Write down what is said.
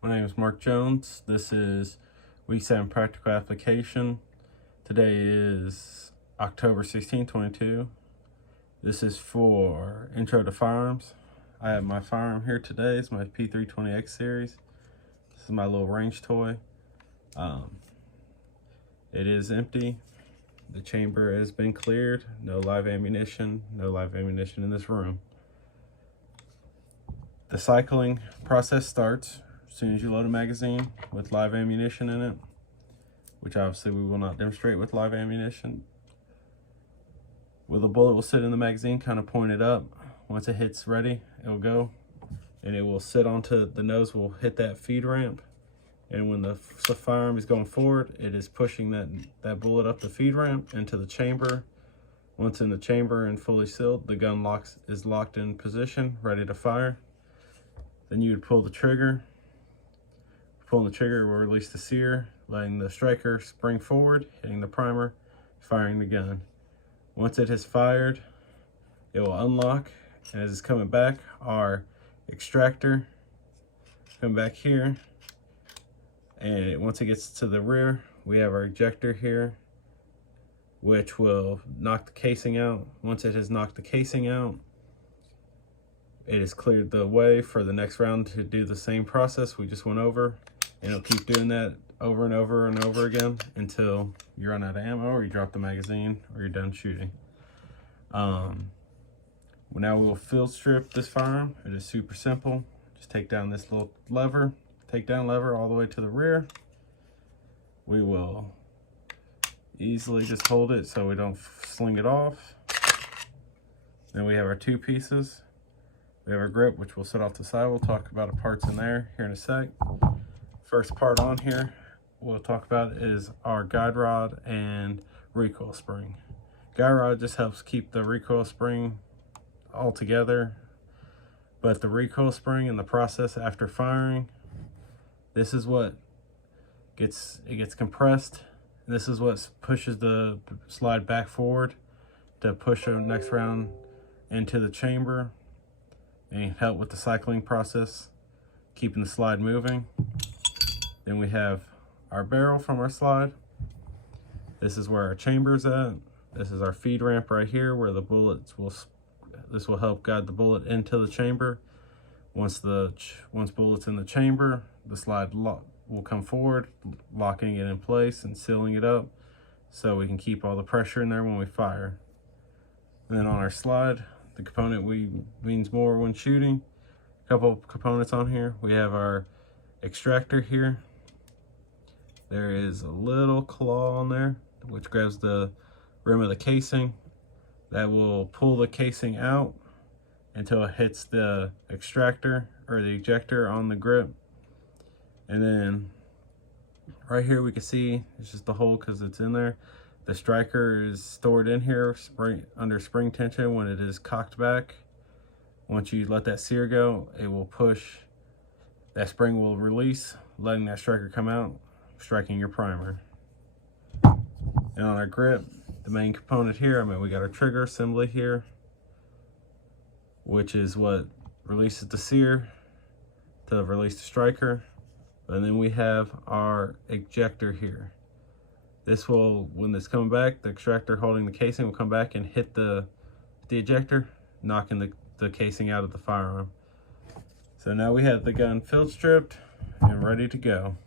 My name is Mark Jones. This is Week 7 Practical Application. Today is October 16, 22. This is for Intro to Firearms. I have my firearm here today. It's my P320X series. This is my little range toy. It is empty. The chamber has been cleared. No live ammunition. No live ammunition in this room. The cycling process starts as soon as you load a magazine with live ammunition in it, which obviously we will not demonstrate with live ammunition. Well, the bullet will sit in the magazine kind of pointed up. Once it hits ready, it'll go, and it will sit onto the nose, will hit that feed ramp. And when the firearm is going forward, it is pushing that bullet up the feed ramp into the chamber. Once in the chamber and fully sealed, the gun is locked in position, ready to fire. Then you would pull the trigger. Pulling the trigger will release the sear, letting the striker spring forward, hitting the primer, firing the gun. Once it has fired, it will unlock, and as it's coming back, our extractor come back here, and once it gets to the rear, we have our ejector here, which will knock the casing out. Once it has knocked the casing out, it has cleared the way for the next round to do the same process we just went over, and it'll keep doing that over and over and over again until you run out of ammo, or you drop the magazine, or you're done shooting. Now we will field strip this firearm. It is super simple. Just take down this little lever, takedown lever all the way to the rear. We will easily just hold it so we don't sling it off. Then we have our two pieces. We have our grip, which will sit off the side. We'll talk about the parts in there here in a sec. First part on here we'll talk about is our guide rod and recoil spring. Guide rod just helps keep the recoil spring all together, but the recoil spring in the process after firing, this is what gets compressed. This is what pushes the slide back forward to push the next round into the chamber and help with the cycling process, keeping the slide moving. Then we have our barrel from our slide. This is where our chamber's at. This is our feed ramp right here where the bullets will, this will help guide the bullet into the chamber. Once bullet's in the chamber, the slide will come forward, locking it in place and sealing it up so we can keep all the pressure in there when we fire. And then on our slide, the component means more when shooting. A couple of components on here. We have our extractor here. There is a little claw on there which grabs the rim of the casing. That will pull the casing out until it hits the extractor or the ejector on the grip. And then right here we can see it's just the hole because it's in there. The striker is stored in here under spring tension when it is cocked back. Once you let that sear go, it will push, that spring will release, letting that striker come out, striking your primer. And on our grip, the main component here, we got our trigger assembly here, which is what releases the sear to release the striker. And then we have our ejector here. This will, when it's coming back, the extractor holding the casing will come back and hit the ejector, knocking the casing out of the firearm. So now we have the gun field stripped and ready to go.